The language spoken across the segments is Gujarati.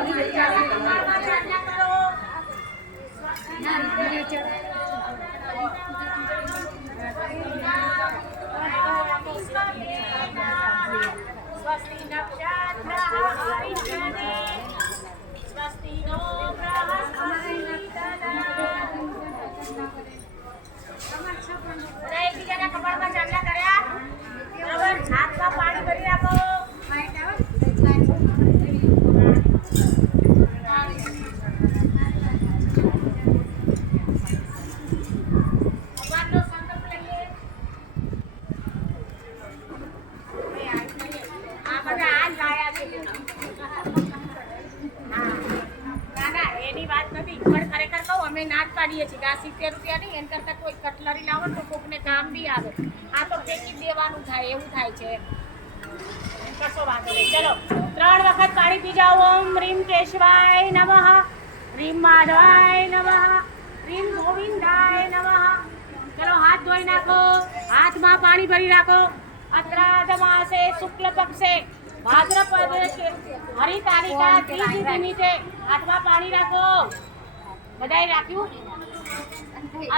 એકબીજાના કપાળમાં ચાંદલા કર્યા. બરાબર, હાથમાં પાણી ભરી રાખો. ભગવાનનો સંકલ્પ લઈએ. આ બધા આ જ લાયા છે. ના ના, એની વાત નથી, પણ ખરેખર કહું અમે ના જ પાડીએ છીએ કે આ 70 રૂપિયા નહીં, એના કરતાં કોઈ કટલરી લાવો તો કોકને કામ બી આવે. આ તો ફેંકી દેવાનું થાય, એવું થાય છે. કશો વાંધો નહીં. ચલો 3 વખત પાણી પી જાઓ. ઓમ રીમ કેશવાય નમઃ, રીમ માધવાય નમઃ, રીમ ગોવિંદાય નમઃ. ચલો હાથ ધોઈ નાખો. હાથમાં પાણી ભરી રાખો. અત્રાધ માસે શુક્લ પક્ષે ભાદ્રપદ હરિતાલિકા ત્રીજ નિમિત્તે હાથમાં પાણી રાખો. બધાએ રાખ્યું?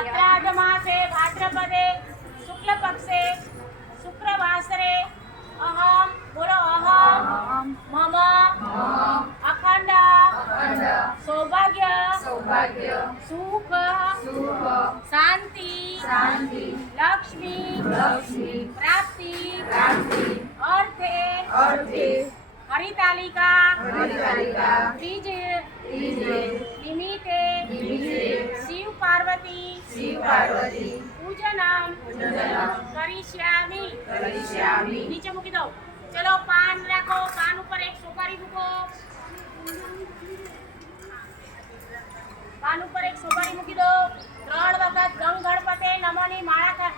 અત્રાધ માસે ભાદ્રપદે શુક્લ પક્ષે શુક્રવાસરે અહમ, બોલો અહમ, મમ અખંડ સૌભાગ્ય સુખ શાંતિ લક્ષ્મી પ્રાપ્તિ અર્થે હરિતાલિકા ત્રીજ નિમિત્તે શિવ પાર્વતી પૂજનમ કરીષ્યામિ. નીચે મૂકી દો. ચલો પાન રાખો. પાન ઉપર એક સોપારી મૂકો. પાન ઉપર એક સોપારી મૂકી દો. 3 વખત ગંગ ગણપતે નમોની માળા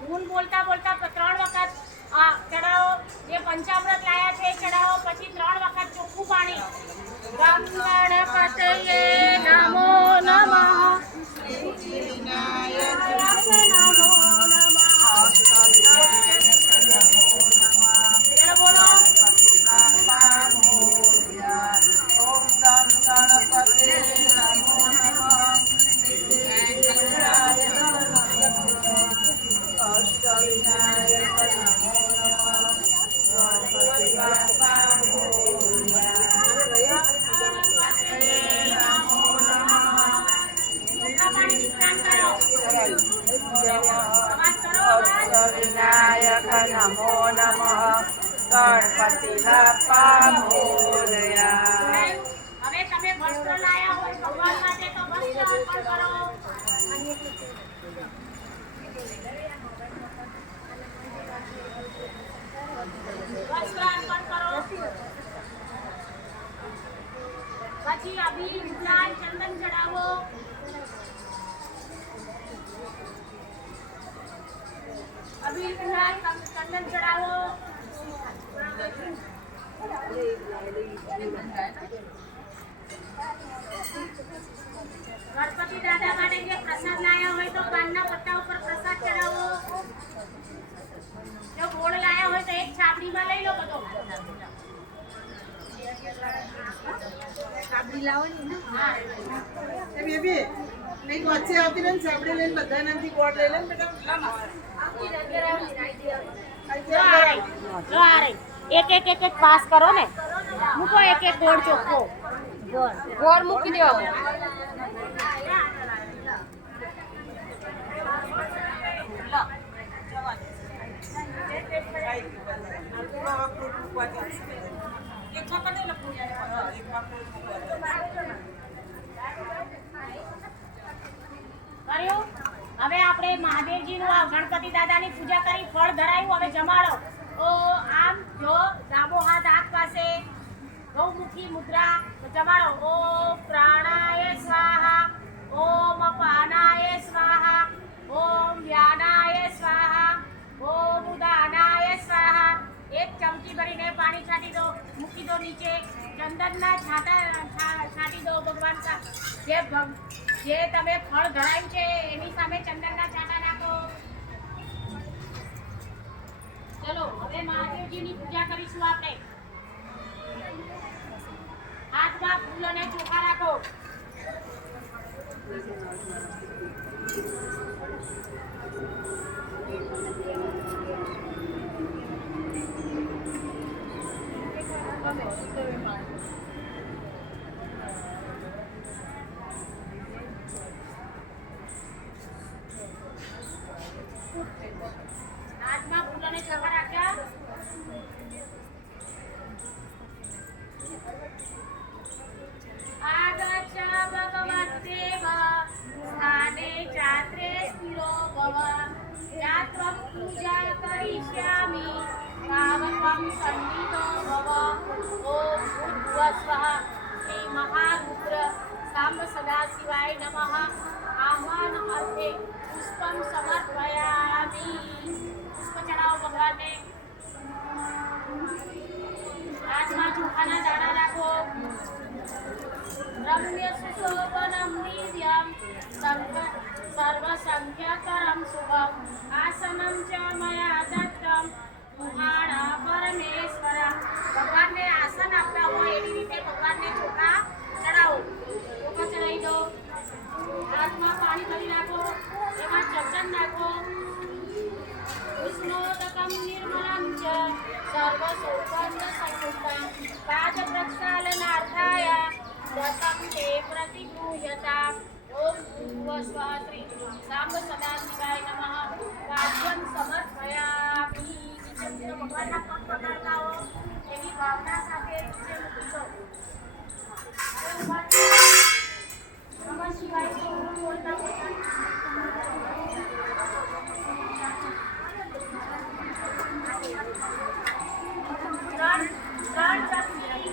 ધૂન બોલતા બોલતા 3 વખત ચડાવો. જે પંચામૃત લાયા છે ચડાવો. પછી 3 વખત ચોખ્ખું પાણી. ગંગ ગણપતયે નમો નમઃ. વિનાયક નમો નમઃ. ગણપતિ બાપ્પા મોરયા. હવે તમે વસ્ત્ર લાયા હોય ભગવાન માટે તો વસ્ત્ર અર્પણ કરો. વસ્ત્ર અર્પણ કરો. પછી અબીર ગુલાલ ચંદન ચડાવો. અબીર ગુલાલ ચંદન ચડાવો. ગણપતિ દાદા માટે જે પ્રસાદ લાયા હોય તો પાનના પત્તા ઉપર પ્રસાદ ચડાવો. જો ગોળ લાયા હોય તો એક છાબડીમાં લઈ લો. બધો છાબડી લાવવાની ને. હા એ બેબી નહીં વચ્ચે આવતી ને છાબડી લઈને બધા નામથી ગોળ લઈ લે ને બેટા. જો આ રહી. એક પાસ કરો ને. મૂકો એક ગોળ ચોખ્ખો. ગોળ મૂકી દેવા. કર્યું? હવે આપણે મહાદેવજીનું આ ગણપતિ દાદાની પૂજા કરી ફળ ધરાયું. હવે જમાડો. તો આમ જો ડાબો હાથ આંખ પાસે ગૌમુખી મુદ્રા જમાડો. ઓમ પ્રાણાય સ્વાહા, ઓમ પાનાય સ્વાહા, ઓમ વ્યાનાય સ્વાહા, ઓમ ઉદાનાય સ્વાહા. એક ચમચી ભરીને પાણી છાંટી દો. મૂકી દો નીચે. ચંદનના છાંટી દો. ભગવાન જે તમે ફળ ધરાયું છે એની સામે ચંદનના છાંટા નાખો. ચલો હવે મહાદેવજીની પૂજા કરીશું આપણે. હાથમાં ફૂલોને ચોખ્ખા રાખો. હાથમાં ફૂલોને ચોખ્ખા રાખ્યા. આગચ્છ ભગવદ્દેવ સ્થાને ચાત્રે સ્થિરો ભવ યાત્વં પૂજા કરિષ્યામિ પાવકં સન્નિધો ભવ. ઓમ ભૂર્ભુવઃ શ્રી મહારુદ્ર સાંબ સદાશિવાય નમઃ. આહ્વાન અર્થે પુષ્પમ સમર્પયામિ. પુષ્પ ચડાવો ભગવાનને. હાથમાં ચોખાના દાણા રાખો. રમ્ય સુશોભનમ દિવ્યમ સર્વસંખ્યકરમ શુભમ આસનમ ચ મયા દત્તમ મહાણા પરમેશ્વર. ભગવાનને આસન આપતા હોય એવી રીતે ભગવાનને ચોખા ચડાવો. ચોખા ચડાવી દો. હાથમાં પાણી ભરી નાખો. એમાં ચંદન નાખો. વિષ્ણોદકમ નિર્મલમ ચ સર્વસૌગંધ સંયુક્તમ પાદ પ્રક્ષાલનાર્થાય દત્તમ તે પ્રતિગૃહ્યતા. ઓમ ભૂર્ભુવઃ શ્રી સાંબ સદાશિવાય નમઃ. વાદ્યમ સમર્પયામિ. ભગવાનના પગ પકડતા હો એવી ભાવના સાથે નીચે મૂકી દો. નમઃ શિવાય બોલતા બોલતા. ત્રણ ચમચી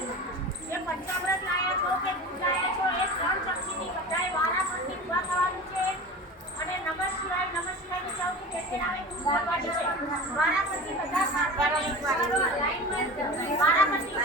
જે પંચામૃત લાયા છો કે દૂધ લાયા છો એ 3 ચમચીની બધાય વારાફરતી ઉભા થવાનું છે અને નમઃ શિવાય ની સૌથી પેટે આવે દૂધ ભરવાની છે. વારાફરતી બધા સાથે લાઈનમાં વારાફરતી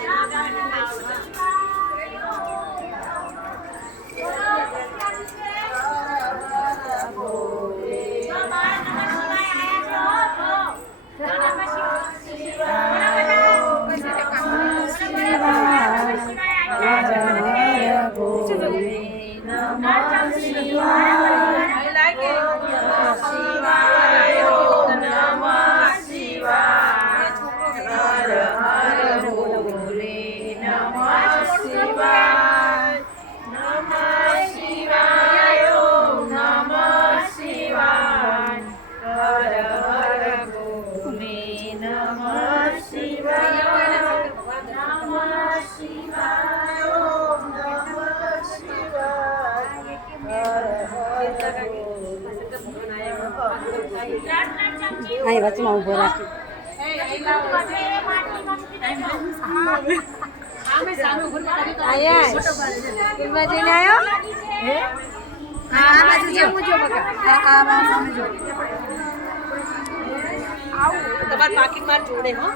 અહીં વચમાં ઊભો રાખી. સ્કૂલમાં જઈને આવ્યો. આ બાજુ જો સામે જો. તમારે પાકીટ માર જોડે હો.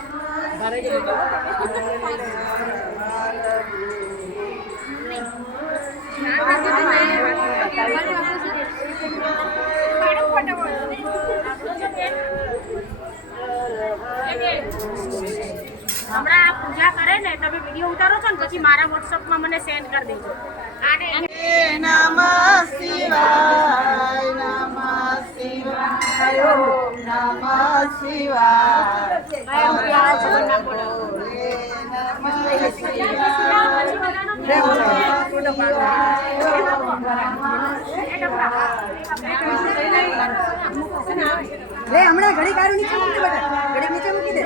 હમણાં આ પૂજા કરે ને તમે વિડીયો ઉતારો છો ને પછી મારા વોટ્સઅપમાં મને સેન્ડ કરી દેજો. આને નમઃ શિવાય નમઃ શિવાય ઓમ નમઃ શિવાય રે હમણાં ઘડી કાઢું નીચે મૂકી દે બેટા. ઘડી નીચે મૂકી દે.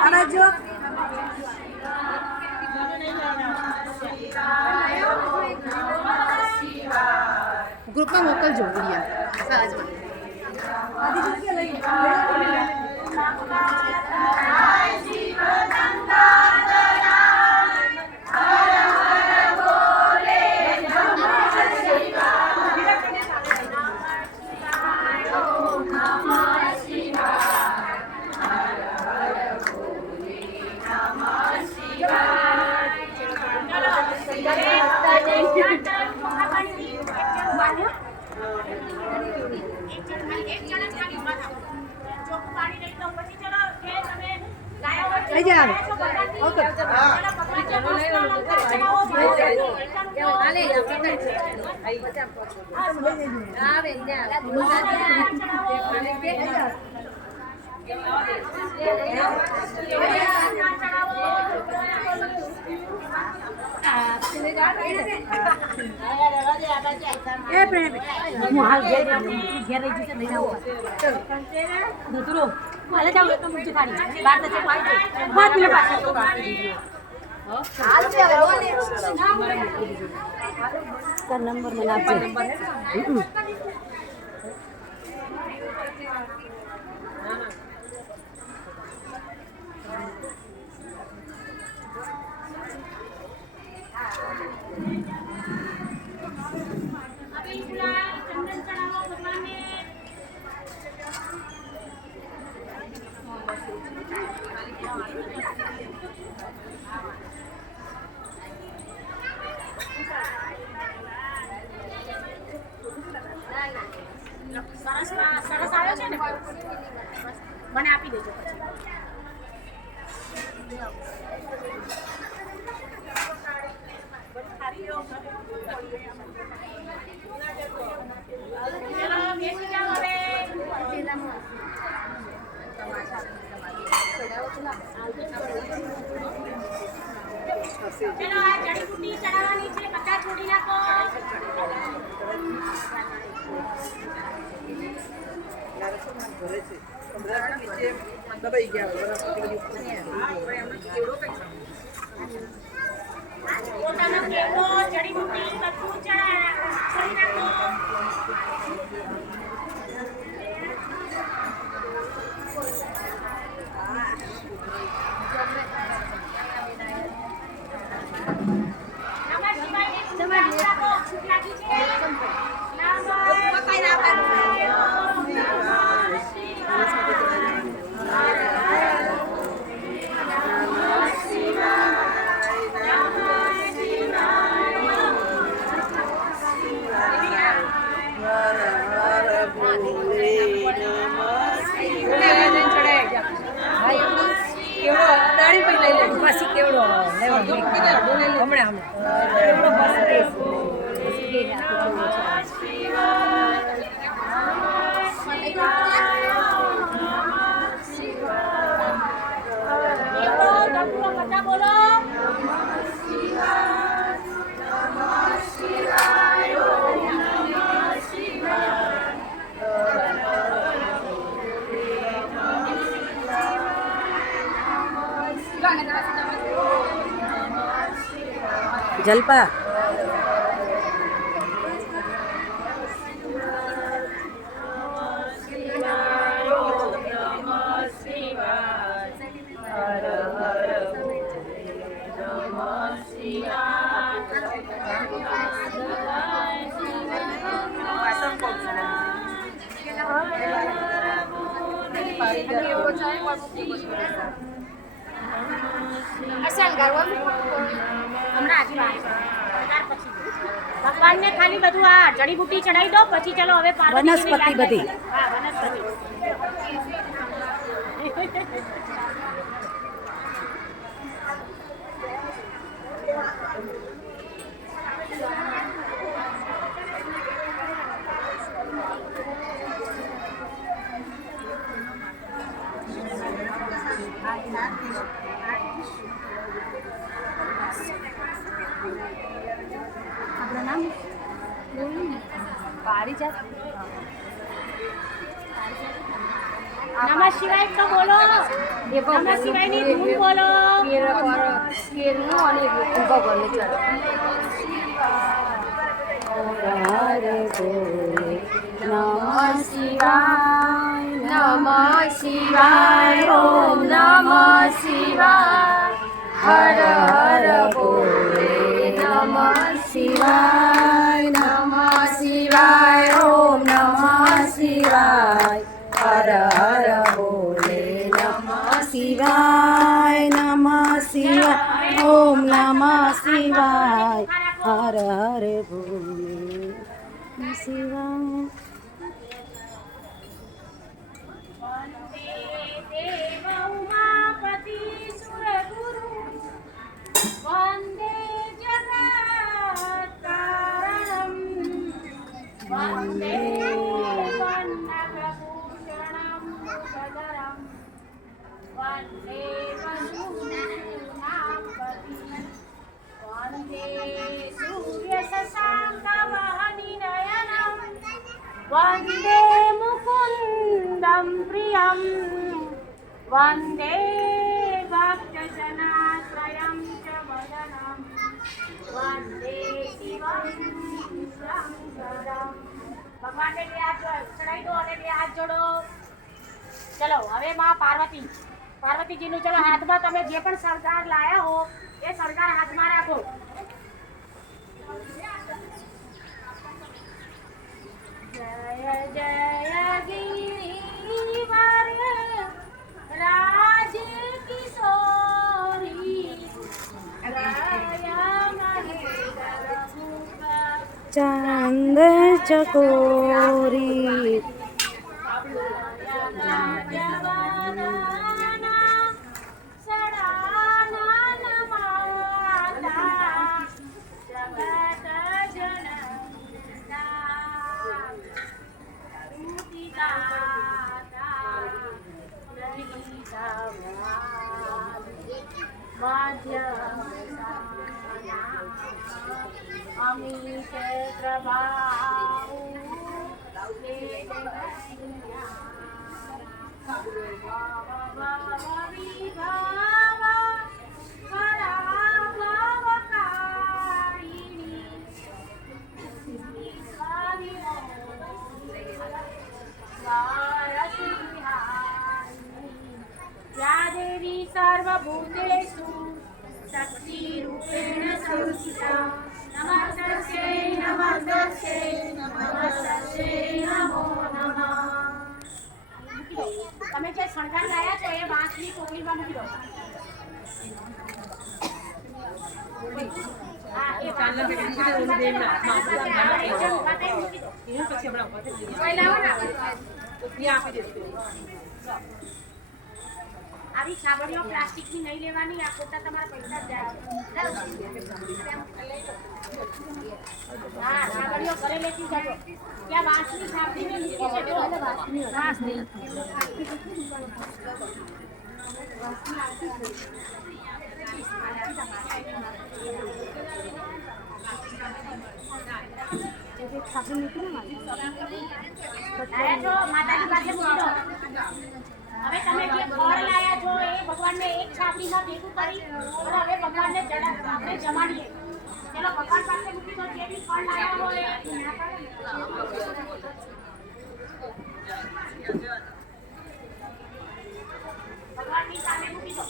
આના જો ગ્રુપમાં મોકલજો વિડીયો એક જણ ખાલી ચોખ્ખું લઈ જા આવે ઓકે એ પ્રેમ હું હાલ ઘેર રહી જશે લઈને આવું ચલો હાલે જાવ તો મુજે ખાડી બાર તો પાઈ દે બાદ મિલે પાછા તો કાઢી દીજો હાલ છે હવે તાર નંબર મને આપજો સરસ આવ્યો છે ને મને આપી દેજો પછી ચલો બેસી જાઓ હવે ચલો આ જડીબુટ્ટી ચડાવવાની છે બધા છોડી નાખો દબાઈ ગયા પોતાનો કેવો જડીબુટ્ટી બધું છોડી નાખો કેવડો હમણાં બધા બોલો જલપા ભગવાનને ખાલી બધું આ જડીબુટ્ટી ચડાવી દો પછી ચલો હવે વનસ્પતિ બધી હા વનસ્પતિ આપણા નામ પારિજાત નમઃ શિવાય તો બોલો નમઃ શિવાયની ધૂન બોલો નમઃ શિવાય ઓમ નમઃ શિવાય હર હર બોલે નમઃ શિવાય નમઃ શિવાય ઓમ નમઃ શિવાય હર હર બોલે નમઃ શિવાય નમઃ શિવાય ઓમ નમઃ શિવાય હર હર ભોલે શિવાય દેવ ઉમાપતિ વંદે વસુનાપતિ વંદે સૂર્ય શશાંકવહનિ નયનમ વંદે મુકુંદમ પ્રિયમ વંદે ભક્તજનાશ્રયં ચ વદનમ વંદે શિવં શંકરમ. ભગવાનને બે હાથ ચડાવી દો અને બે હાથ જોડો. ચલો હવે માં પાર્વતીજીનું ચલો હાથમાં તમે જે પણ શણગાર લાયા હો એ શણગાર હાથમાં રાખો. જય જય ગિરિવર રાજ કિશોરી ચાંદ ચકોરી અમિત પ્રભાવ દેવી સર્વભૂતેષુ શક્તિરૂપેણ સંસ્થિતા નમસ્તસ્યૈ નમસ્તસ્યૈ નમસ્તસ્યૈ નમો નમઃ. તમે જે શણગાર લાયા છો એ વાંસની ટોપલીમાં મૂકી દો. હા એ ચાંદલા પેટે મૂકી દો. દેવના મૂકી દો. એ પછી હમણાં કોઈ લાવો ને ત્યાં આપી દેજો. આવી છાબડીઓ પ્લાસ્ટિકની નહીં લેવાની. આ ખોટા તમારા પૈસા જ જાય. હા છાબડીઓ ઘરે લેતી જાજો. ત્યાં વાંસની છાબડીને મૂકી દેજો. વાંસની માતાજી પાસે મૂકી દો. હવે તમે જે ફળ લાયા છો એ ભગવાનને એક છાપડીમાં ભેગું કરી અને હવે ભગવાનને આપણે જમાડીએ. ચલો ભગવાન પાસે મૂકી દો. જે બી ફળ લાયા હોય ભગવાનની સામે મૂકી દો.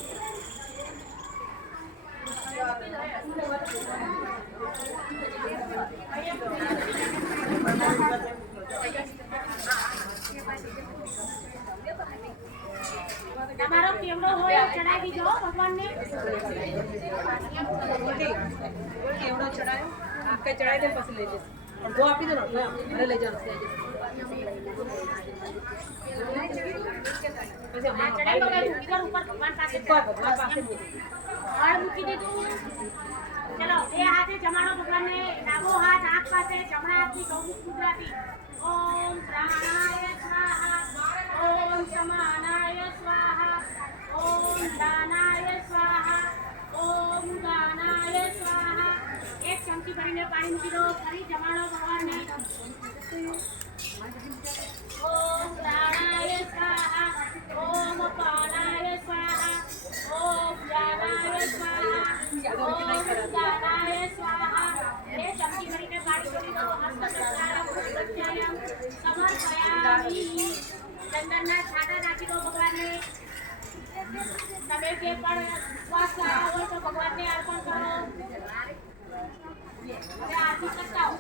તમારો કેવડો હોય ચડાવી દીધો ભગવાનને. કેવડો ચડાયો કઈ ચડાવી દે પછી લઈ જશે. અડધો આપી દો ને ઘરે લઈ જવાનું પછી ચડાવી દો મૂકી દો ઉપર ભગવાન પાસે. મૂકી દીધું. ચલો બે હાથે જમાડો ભગવાનને. ડાબો હાથ આંખ પાસે, જમણા હાથની ગૌમુખ મુદ્રાથી ઓમ પ્રાણાય સ્વાહા ઓમ સમાનાય સ્વાહા ઓમ દાનાય સ્વાહા ઓમ દાનાય સ્વાહા. એક ચમચી ભરીને પાણી મૂકી દો. ફરી જમાડો ભગવાનને. ઓમ પ્રાણાય સ્વાહા ઓમ પાનાય સ્વાહા ઓમ દાનાય સ્વાહા ઓમ દાનાય સ્વાહા. એક ચમચી ભરીને પાણી મૂકી દો. હસ્તપ્રક્ષાલમ પ્રક્ષાલમ સમર્પયામિ. ચંદનના છાંટા નાખી દો ભગવાનને. તમે જે પણ શ્વાસ લાવ્યા હોય તો ભગવાનને અર્પણ કરો. હવે આરતી કરતા હો.